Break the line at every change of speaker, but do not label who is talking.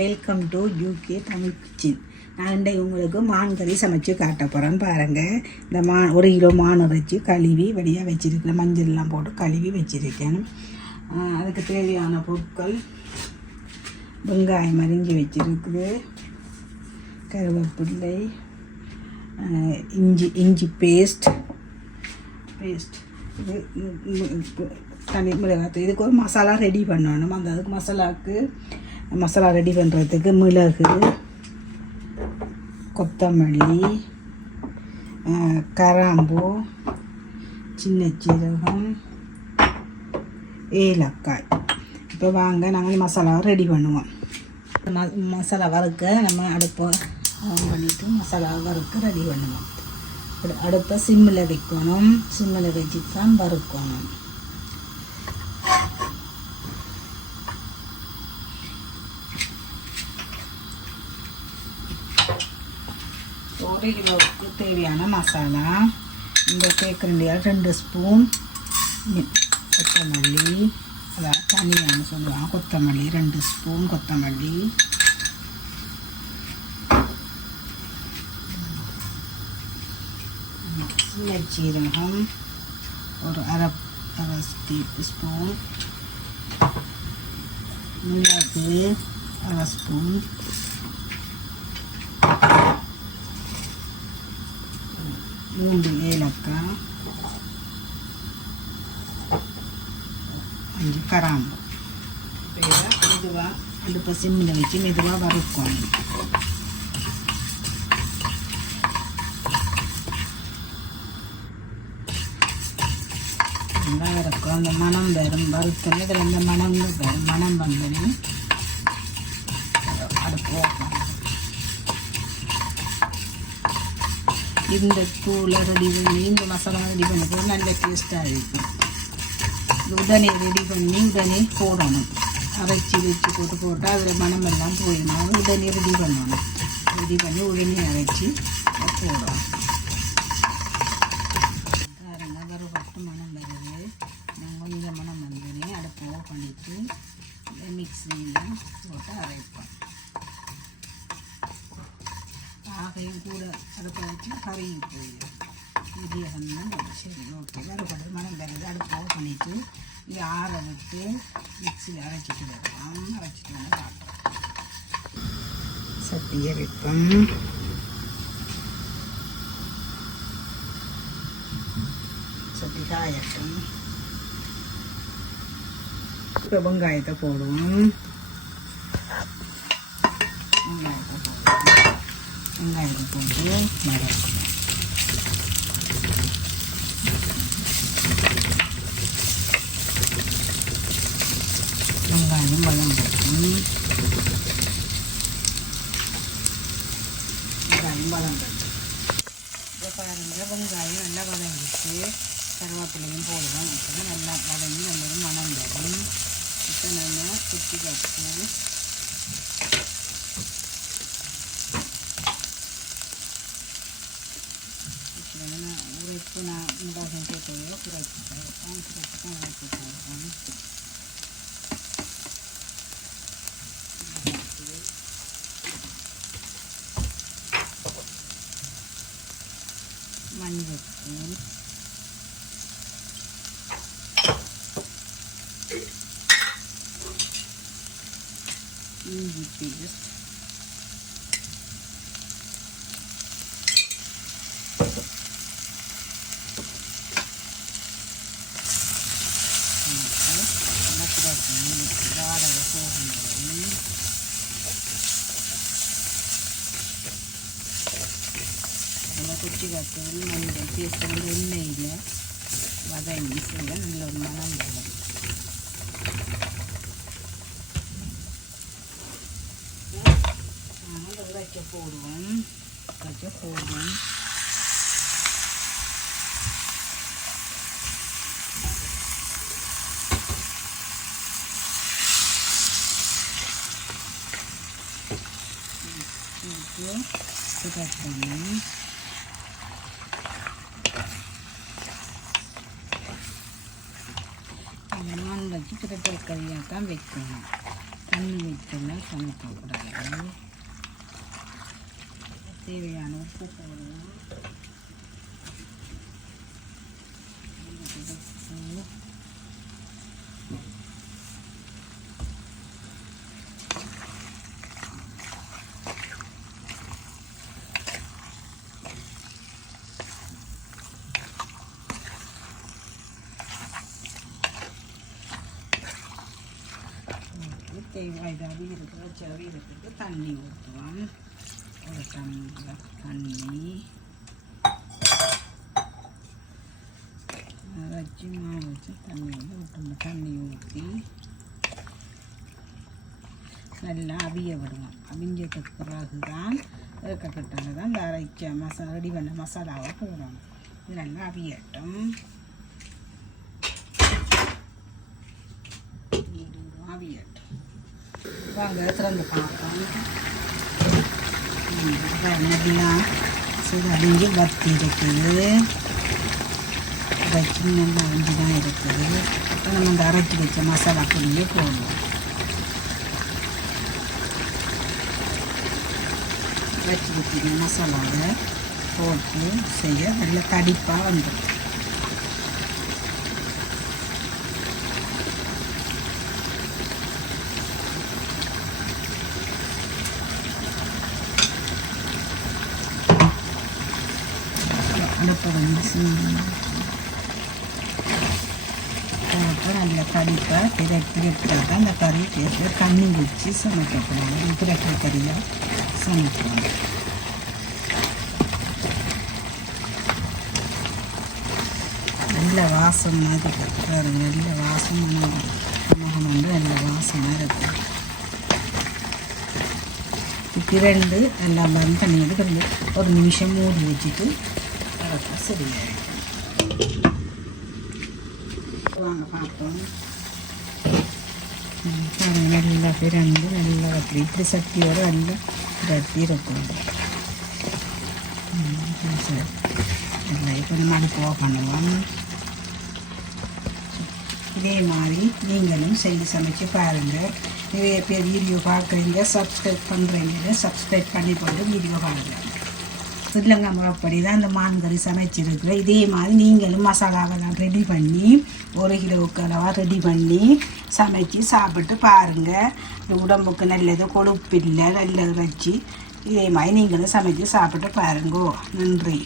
Welcome to UK Tamil kitchen நான் இன்றைக்கு உங்களுக்கு மான் கறி சமைச்சு காட்ட போகிறேன் பாருங்கள் இந்த மான் ஒரு கிலோ மான் இறைச்சி கழுவி வழியாக வச்சுருக்கேன். மஞ்சள்லாம் போட்டு கழுவி வச்சுருக்கேன். அதுக்கு தேவையான பொருட்கள் வெங்காயம் அரிஞ்சு வச்சுருக்குது. கருவேப்பிள்ளை இஞ்சி இஞ்சி பேஸ்ட் பேஸ்ட் இது இது தனி மிளகாத்தூள். இதுக்கு ஒரு மசாலா ரெடி பண்ணணும். அந்த அதுக்கு மசாலாவுக்கு மசாலா ரெடி பண்ணுறதுக்கு மிளகு கொத்தமல்லி கராம்பு சின்ன சீரகம் ஏலக்காய். இப்போ வாங்க நாங்கள் மசாலாவை ரெடி பண்ணுவோம். ம மசாலா வறுக்க நம்ம அடுப்பை ஆன் பண்ணிவிட்டு மசாலா வறுக்க ரெடி பண்ணுவோம். அடு- அடுப்பை சிம்மில் வைக்கணும். சிம்மில் வச்சு தான் வறுக்கணும். ஒரு கிலோவுக்கு தேவையான மசாலா இந்த தேக்கரண்டியா ரெண்டு ஸ்பூன் கொத்தமல்லி அதாவது தனியான்னு சொல்லுவாங்க கொத்தமல்லி ரெண்டு ஸ்பூன் கொத்தமல்லி. சின்ன சீரகம் ஒரு அரை அரை டீ- ஸ்பூன். மிளகு அரை ஸ்பூன். மூன்று ஏலக்காய் அஞ்சு கராம்பு மெதுவாக அடுப்பை சிம்மில் வச்சு மெதுவாக வறுக்கணும் நல்லா இருக்கும் அந்த மனம் வரும் வறுத்தல் இதில் இந்த மனம் வரும் மனம் வந்தது அடுப்பு ஓப்பன் இந்த தூளை ரெடி பண்ணி இந்த மசாலா ரெடி பண்ணி நல்ல டேஸ்ட்டாக இருக்கும் உடனே ரெடி பண்ணி உடனே போடணும் அரைச்சி வச்சு போட்டு போட்டால் அதில் மணமெல்லாம் போயிடும் உடனே ரெடி பண்ணணும் ரெடி பண்ணி உடனே அரைச்சி போடணும் பண்ணிவிட்டு இது ஆற விட்டு மிக்சியில் அரைச்சிட்டு வருவோம் அரைச்சிட்டு வந்து பார்ப்போம் சட்டியை வைப்போம். சட்டி காயட்டும். இப்போ வெங்காயத்தை போடுவோம். வெங்காயத்தை போடுவோம். வெங்காயத்தை போட்டு வதக்கணும். வெங்காயம் வதங்கட்டும் வெங்காயம் வதங்கட்டும் இப்போ பாருங்க வெங்காயம் நல்லா வதங்கிட்டு கருவேப்பிலையும் போடுவோம் அப்போ நல்லா வதங்கி நம்மளுக்கு மணம் வரும் இப்போ நம்ம குத்தி கட்டு உரைப்பு நான் மிளகாய் சேர்க்கையோ குறைச்சி போடுவோம் குறைச்சி தான் உரைப்பு போடுவோம் மஞ்சள் இஞ்சி பேஸ்ட் நல்லா குச்சி கட்டுறது மஞ்சள் பேஸ்ட் வந்து எண்ணெயில் வதங்கி செய்ய நல்ல ஒரு மனம் வரும் நாங்கள் வைக்க போடுவோம் வைக்க போடுவோம் இது கட்டணும் இந்த மண் வச்சு கிட்ட கறியாக தான் வைக்கணும் தண்ணி விட்டுலாம் சமைக்கக்கூடாது தேவையான உப்பு போடுவோம் உப்பு போட்டு தேங்காய் இதாகி இருக்கிற செவி இருக்கிறது தண்ணி ஊற்றுவோம் ஒரு டம்ளர் தண்ணி அரைச்சி மாவு வச்சு தண்ணி வந்து விட்டுணும் தண்ணி ஊற்றி நல்லா அவிய விடுவோம் அவிஞ்சதுக்கு பிறகு தான் இறக்கக்கட்டால தான் இந்த அரைச்ச மசாலா ரெடி பண்ண மசாலாவை போடணும் இது நல்லா அவியட்டும் அவியட்டும். வாங்க திறந்து பார்ப்போம். நல்லா சுதடிஞ்சு வத்தி இருக்குது வச்சு நல்லா அஞ்சு தான் இருக்குது இப்போ நம்ம இந்த அரைச்சி வச்ச மசாலா பொடியே போடுவோம் அரைச்சி வச்சிருக்க மசாலாவை போட்டு செய்ய நல்ல தடிப்பாக வந்துடும் அடுப்பை வந்து சின்ன போட்டு நல்ல கடிப்பை தான் அந்த கறி டேஸ்ட்டு தண்ணி வச்சு சமைக்கக்கூடாது திரட்டி கறியாக சமைக்கணும் நல்ல வாசமாக மாதிரி பாருங்க நல்ல வாசமான முகம் வந்து நல்ல வாசமாக இருக்குது இரண்டு எல்லாம் வந்து தண்ணி எடுக்கிறது ஒரு நிமிஷம் மூடி வச்சுட்டு அழகா வாங்க பார்ப்போம் ம், நல்லா பிறந்து நல்லா அப்படி இப்படி சக்தியோட நல்லா தட்டி இருக்கும் ம், சரி நல்லா இப்போ நம்ம அடுப்பு பண்ணுவோம் இதே மாதிரி நீங்களும் செஞ்சு சமைச்சு பாருங்கள் நிறைய பேர் வீடியோ பார்க்குறீங்க சப்ஸ்கிரைப் பண்ணுறீங்க சப்ஸ்கிரைப் பண்ணி போட்டு வீடியோ பாருங்கள் ஸ்ரீலங்கா முறைப்படி தான் இந்த மான் கறி சமைச்சிருக்கிறேன் இதே மாதிரி நீங்களும் மசாலாவெல்லாம் ரெடி பண்ணி ஒரு கிலோவுக்கு அளவாக ரெடி பண்ணி சமைச்சு சாப்பிட்டு பாருங்கள் உடம்புக்கு நல்லது கொழுப்பு இல்லை நல்லது வச்சு இதே மாதிரி நீங்களும் சமைச்சு சாப்பிட்டு பாருங்கோ. நன்றி.